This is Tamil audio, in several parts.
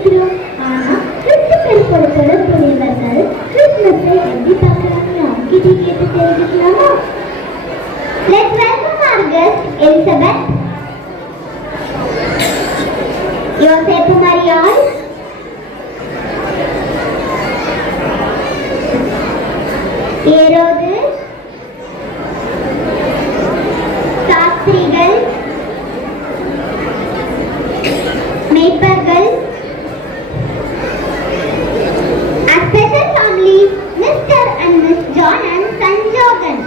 நினைக்கிறோம். ஆனா கிறிஸ்து பெருக்கோட தொடர்புடையவர்கள் கிறிஸ்துமஸை எப்படி பார்க்கறாங்கன்னு அவங்ககிட்ட கேட்டு தெரிஞ்சுக்கலாமா? Let's welcome our guest Elizabeth, யோசேப்பு மரியாள், ஏரோது, சாஸ்திரிகள், மேய்ப்பர்கள், a special family, Mr. and Miss John and Sanjogan.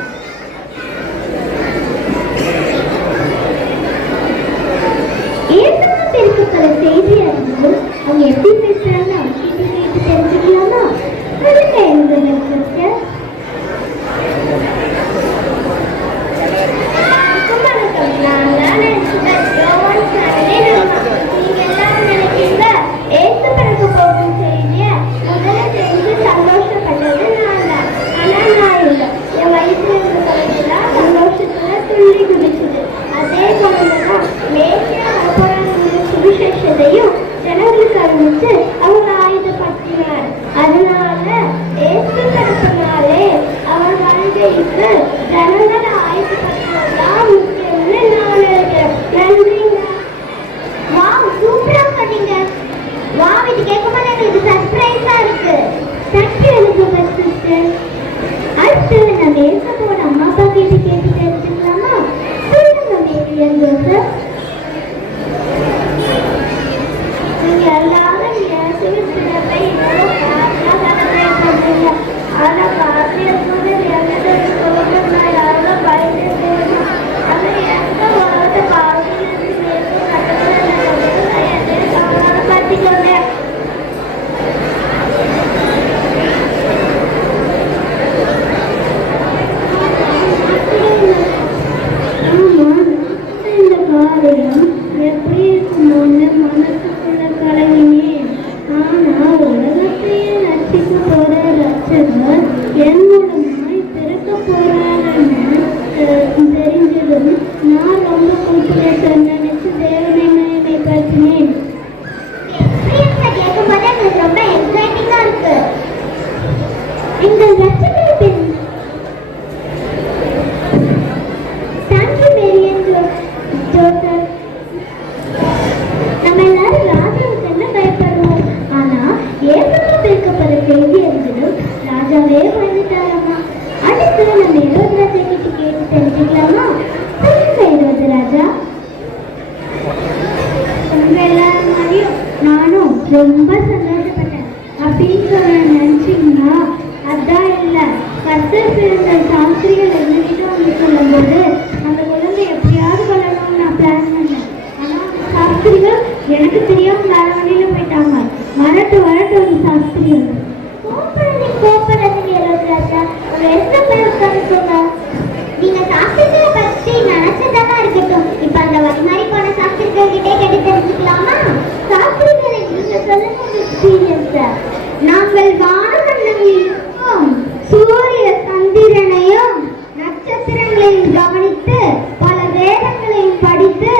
ஏற்கனவே பெருக்கப்பட செய்தி அறிந்து அவங்க எப்படி பேசுறாங்க அவங்க கேட்டு தெரிஞ்சுக்கலாமா? சொல்லுங்க எலிசபெத் சிஸ்டர். ஜனங்களுக்கு அறிவிச்சு அவங்க ஆயுதப்படுத்தினார். அதனால ஏசுநாளே அவர் வாழ்க்கைக்கு ஜனங்களை ஆயுதப்படுத்துவதுதான் முக்கியம்னு நான் நினைக்கிறேன். நன்றிங்க. வா, சூப்பரா சொன்னீங்க. வா, இது கேட்கும்போது எங்களுக்கு சர்ப்ரைஸா இருக்கு. Thank you Elizabeth sister. அடுத்து நம்ம ஏசப்போட அம்மா அப்பா கிட்ட கேட்டு தெரிஞ்சுக்கலாமா? சொல்லுங்க மேரியன் ஜோசப். எல்லாரும் இயேசுவிடத்தை இவ்வளவு பாசமா செலிப்ரேட் பண்றீங்க. ஆனா பாசிய சூழல் என்னது சொல்லுங்க, யாரும் பயந்து போகணும். அது எந்த உலகத்தை பாசியிலிருந்து நேற்று நடக்கிறேன் சமாதானப்படுத்திக்கோங்க. இந்த காரியம் எப்படி இருக்குமோன்னு மனசுக்குள்ள கலங்கினேன். ஆனா உலகத்தையே ரட்சிக்க போற ரட்சகர் என்னுடனாய் பிறக்க போறாருன்னு தெரிஞ்சதும் நான் ரொம்ப கூப்பிட்டு நினைச்சு தேவனை மேம்படுத்தினேன். கேட்கும்போது எனக்கு ரொம்ப எக்ஸைட்டிங்கா இருக்கு. இந்த ரட்சகரை பெண் தேங்க்யூ மேரியன் ஜோசப். நம்ம எல்லாரும் ராஜாவுக்கு என்ன பயப்படுவோம். ஆனா ஏற்கனவே பிரிக்கப்படுற செய்தி அறிஞ்சதும் ராஜாவே வந்துட்டாராமா. அடுத்து நம்ம ஏரோது ராஜா கிட்ட கேட்டு தெரிஞ்சுக்கலாமா? சொல்லுங்க ஏரோது ராஜா. உங்க எல்லாரும் மாதிரியும் நானும் ரொம்ப சந்தோஷப்பட்டேன். அப்படின்னு சொல்ல நினைச்சீங்கன்னா அதான் இல்ல, கர்த்தர் பிறந்த சாஸ்திரிகள் எங்ககிட்ட வந்து சொல்லும்போது அந்த குழந்தை எப்படியாவது கொள்ளணும்னு நான் பிளான் பண்ணேன். ஆனா சாஸ்திரிகள் எனக்கு தெரியாம வேற வழியில போயிட்டாங்க. வரட்டு அந்த சாஸ்திரிகள். கோப்படாதீங்க ஏரோது ராஜா. உங்க எந்த பேருக்கான்னு சொன்னா நீங்க சாஸ்திரிகளை பற்றி நினைச்சதெல்லாம் இருக்கட்டும். இப்ப அந்த வழி மாதிரி போன சாஸ்திரிகள் கிட்டே கேட்டு தெரிஞ்சுக்கலாமா? சாஸ்திரிகளை நீங்க சொல்லுங்க எக்ஸ்பீரியன்ஸ். நாங்கள் வானமண்டலங்களிலும் சூரிய சந்திரனையும் நட்சத்திரங்களையும் கவனித்து பல வேதங்களையும் படித்து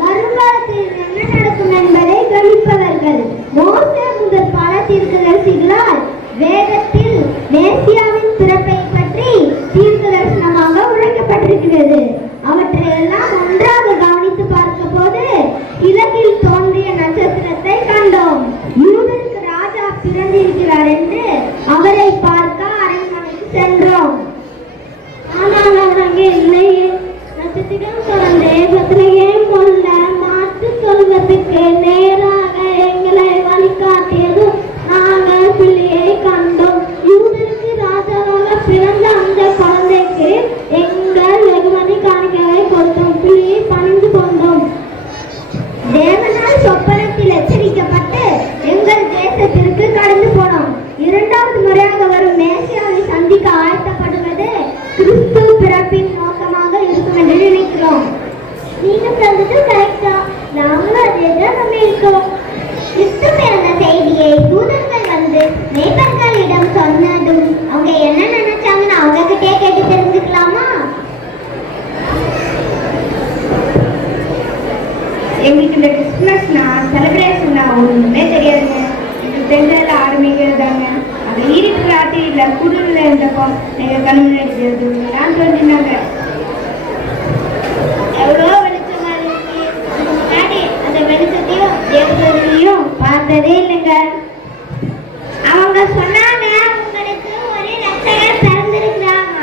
வருங்காலத்தில் என்ன நடக்கும் என்பதை கணிப்பவர்கள். மோசே முதல் பல தீர்க்கதரிசிகளால் வேதத்தில் மேசியாவின் பிறப்பை பற்றி தீர்க்க தரிசனமாக உரைக்கப்பட்டிருக்கிறது. அவற்றையெல்லாம் ஒன்றாக கவனித்து பார்க்க போது கிழக்கில் தோன்றிய நட்சத்திரத்தை கண்டோம். யூதருக்கு ராஜா பிறந்திருக்கிறார் என்று அவரை பார்க்க அரண்மனைக்கு சென்றோம். ஆனால் அவர் அங்கே இல்லையே. நட்சத்திரம் குழந்தை பத்திரையேன் கொள்ள மாற்று சொல்வதற்கு நேராக எங்களை வழிகாட்டியதும் நாங்கள் பிள்ளையை கண்டோம். யூதருக்கு ராஜாவாக பிறந்த அந்த குழந்தைக்கு எங்கள் வெகுமதி காணிக்கையை கொடுத்தோம். பிள்ளையை பணிந்து கொண்டோம். தேவனால் சொப்பனத்தில் எச்சரிக்கப்பட்டு எங்கள் தேசத்திற்கு கடந்து போனோம். இரண்டாவது முறையாக வரும் மேசியாவை சந்திக்க ஆயத்தப்படுவது கிறிஸ்து பிறப்பின் நோக்கமாக இருக்கும் என்று நினைக்கிறோம். நீங்க சொல்றது கரெக்டா. நாங்களும் அதேதான் நம்ம இருக்கோம். கிறிஸ்து பிறந்த செய்தியை தூதர்கள் வந்து மேய்ப்பர்களிடம் சொன்னதும் அவங்க என்ன நினைச்சாங்கன்னு அவங்க கிட்டே கேட்டு தெரிஞ்சுக்கலாமா? எங்களுக்கு இந்த கிறிஸ்துமஸ்னா செலிப்ரேஷன்னா ஒன்றுமே தெரியாதுங்க. தென்றல் ஆரம்பிக்கிறதாங்க. அந்த இருட்டு ராத்திரியில குளிர்ல இருந்தப்போ எங்க கண் முன்னாடி சொல்லினாங்க. எவ்வளோ வெளிச்சமா இருக்கு. முன்னாடி அந்த வெளிச்சத்தையும் தேவதையும் பார்த்ததே இல்லைங்க. அவங்க சொன்னாங்க உங்களுக்கு ஒரு ரட்சகர் பிறந்திருக்கிறாங்க.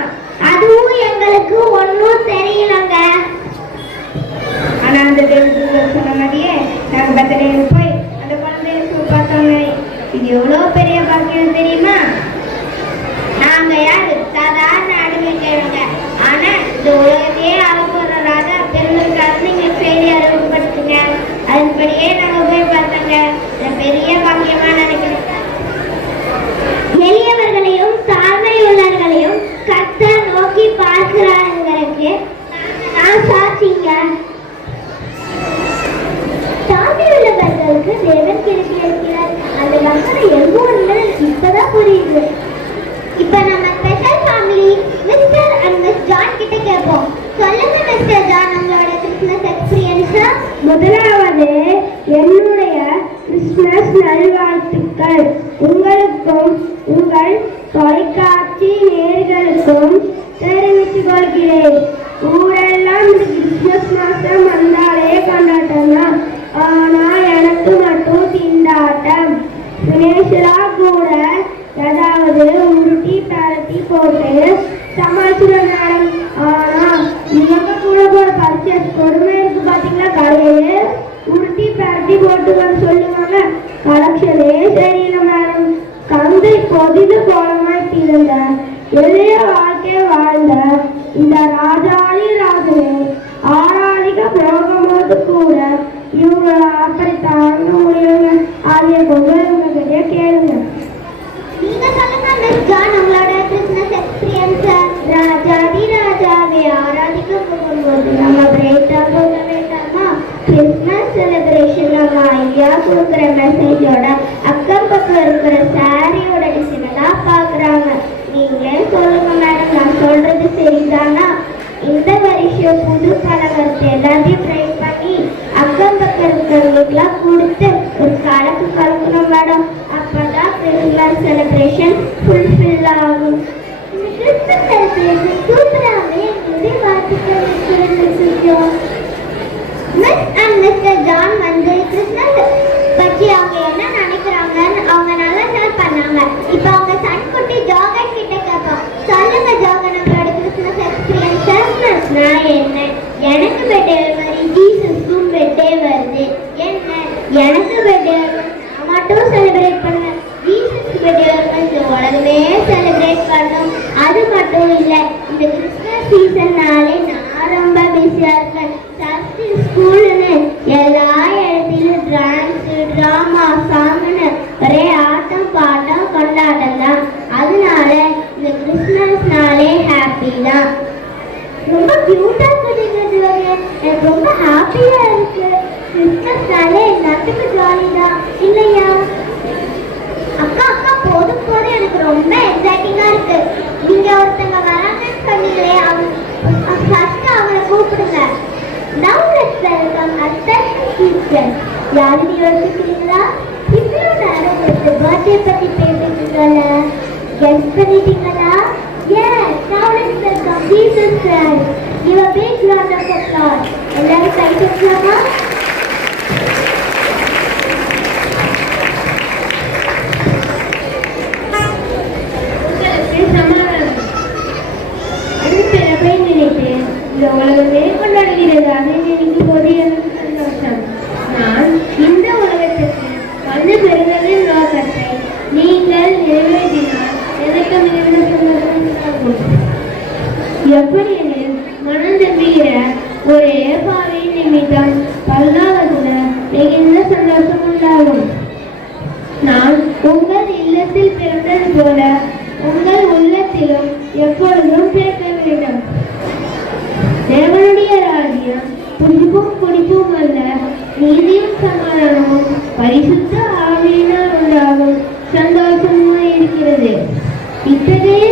அதுவும் எங்களுக்கு ஒன்றும் தெரியலங்க. ஆனா அந்த தேவதூதர் சொன்ன மாதிரியே நாங்க பத்திரையில் போய் அந்த குழந்தைய பார்த்தோங்க. இது எவ்வளவு பெரிய பாக்கியம் தெரியுமா? நாங்க யாரு சாதாரண அடிமைக்கிறவங்க. ஆனா இந்த உலகத்தையே அளவுற ராஜா பெருமைக்காக நீங்க செய்தி அறிவுப்படுத்துங்க. அதன்படியே நாங்க போய் பார்த்தோங்க. பெரிய பாக்கியமா நினைக்கிறோம். எளியவர்களையும் தாழ்மை உள்ளவர்களையும் கர்த்தர் நோக்கி பார்க்கிறாங்களுக்கு நான் சாட்சிங்க. தாழ்மை உள்ளவர்களுக்கு தேவன் கிடைச்சி இருக்கிறார். அந்த வசனம் எங்கூர்ல இப்பதான் புரியுது. இப்ப நம்ம special family mister and miss John கிட்ட கேட்போம். சொல்லுங்க மிஸ்டர் ஜான், உங்களோட கிறிஸ்மஸ் எக்ஸ்பீரியன்ஸ். முதலாவது என்னுடைய கிறிஸ்மஸ் நல்வாழ்த்துக்கள் உங்களுக்கும் உங்கள் தொலைக்காட்சி நேயர்களுக்கும் தெரிவித்துக் கொள்கிறேன். ஊரெல்லாம் இந்த கிறிஸ்மஸ் மாசம் வந்தாலே கொண்டாட்டம் தான். ஆனா எனக்கு மட்டும் திண்டாட்டம். வினேஷரா கூட ஏதாவது உருட்டி பரட்டி போட்டு சமாளிச்சுடும் மேடம். ஆனா இவங்க கூட போற பர்ச்சேஸ் கொடுமை இருக்கு பாத்தீங்களா. கடையே உருட்டி பரட்டி போட்டு வந்து சொல்லுவாங்க. கலெக்ஷனே சரியில்லை மேடம். கந்தை பொதிது போலமாய் தீர்ந்த எளிய வாழ்க்கை வாழ்ந்த இந்த ராஜாதி ராஜனே ஆராதிக்க போகும்போது கூட இவங்களை அப்படி தாங்க முடியுங்க. அதை கொஞ்சம் இவங்க கிட்டே கேளுங்க. நீங்க சொல்லுங்க மிஸ் ஜான், உங்களோட கிறிஸ்மஸ் எக்ஸ்பீரியன்ஸ். ராஜாதி ராஜாவை ஆராதிக்க போகும்போது நம்ம பிரேட்டா போக வேண்டாமா? கிறிஸ்மஸ் செலிப்ரேஷன் நம்ம ஐயா கொடுக்குற மெசேஜோட அக்கம் பக்கம் இருக்கிற சாரியோட டிசைனெல்லாம் பார்க்குறாங்க. நீங்களே சொல்லுங்க மேடம், நான் சொல்றது சரிதானா? இந்த வருஷம் புது பலவரத்தை எல்லாத்தையும் ட்ரை பண்ணி அக்கம் பக்கம் இருக்கிறவங்களுக்குலாம் கொடுத்து ஒரு கலக்கு கலக்கணும் மேடம். அப்பதான் கிறிஸ்மஸ் செலிப்ரேஷன் ஃபுல்ஃபில் ஆகும். கிறிஸ்மஸ் செலிப்ரேஷன் சூப்பராகவே எங்களுடைய வாழ்த்துக்கள் மிஸ் அண்ட் மிஸ்டர் ஜான் வந்து கிறிஸ்மஸ் பற்றி அவங்க என்ன நினைக்கிறாங்கன்னு அவங்க நல்லா ஷேர் பண்ணாங்க. இப்போ அவங்க சன்குட்டி ஜோகன் கிட்ட கேட்போம். சொல்லுங்க ஜோகன், நம்மளோட கிறிஸ்மஸ் எக்ஸ்பீரியன்ஸ்னா என்ன? எனக்கு பெட்டே மாதிரி ஜீசஸ்க்கும் பெட்டே வருது. என்ன எனக்கு பெட்டே நான் மட்டும் செலிப்ரேட் பண்ணுவேன். ஜீசஸ் பெட்டே இந்த உலகமே செலிப்ரேட் பண்ணும். அது மட்டும் இல்லை, இந்த கிறிஸ்மஸ் சீசன்னாலே நான் ரொம்ப பிஸியா இருக்கேன். சர்ச்சு ஸ்கூலுன்னு எல்லா இடத்திலும் டான்ஸ் ட்ராமா சாங்னு ஒரே ஆட்டம் பாட்டம் கொண்டாட்டம் தான். அதனால இந்த கிறிஸ்மஸ்னாலே ஹாப்பி தான். ரொம்ப கியூட்டா சொல்லிக்கிறது. எனக்கு ரொம்ப ஹாப்பியா இருக்கு. கிறிஸ்மஸ்னாலே எல்லாத்துக்கும் ஜாலி தான் இல்லையா? அக்கா அக்கா போதும் போதும், எனக்கு ரொம்ப எக்ஸைட்டிங்கா இருக்கு. நீங்க ஒருத்தங்க வராங்கன்னு சொன்னீங்களே, ஃபர்ஸ்ட் அவங்களை கூப்பிடுங்க. Now let's welcome our special teacher. யாருன்னு யோசிக்கிறீங்களா? இவ்வளோ நேரம் உங்களுக்கு பர்த்டே பற்றி பேசிட்டீங்களா? கெஸ் பண்ணிட்டீங்களா? Yes, now let's welcome Jesus Christ. Give a big round of applause. எல்லாரும் கை தட்டலாமா? உங்களுக்கு சமாதானம். அடுத்த நினைத்து இந்த உலகமே கொண்டாடுகிறது. அதை நினைக்கும் போது எனக்கு சந்தோஷம். நான் இந்த உலகத்துக்கு வந்து பெறுவதின் நோக்கத்தை நீங்கள் நிறைவேற்றினால் எனக்கு மிகுந்த சந்தோஷம் உண்டாகும். எப்படி எனில் மனம் திரும்புகிற ஒரே பாவையின் நிமித்தம் பல்லாவதுல மிகுந்த சந்தோஷம் உண்டாகும். நான் உங்கள் இல்லத்தில் பிறந்தது போல உங்கள் உள்ளத்திலும் எப்பொழுதும் பிறக்க வேண்டும். தேவனுடைய ராஜ்யம் புதுப்பும் குடிப்பும் அல்ல, நீதியும் சமாதானமும் பரிசுத்த ஆவியினால் உண்டாகும் சந்தோஷமும் இருக்கிறது. இத்தகைய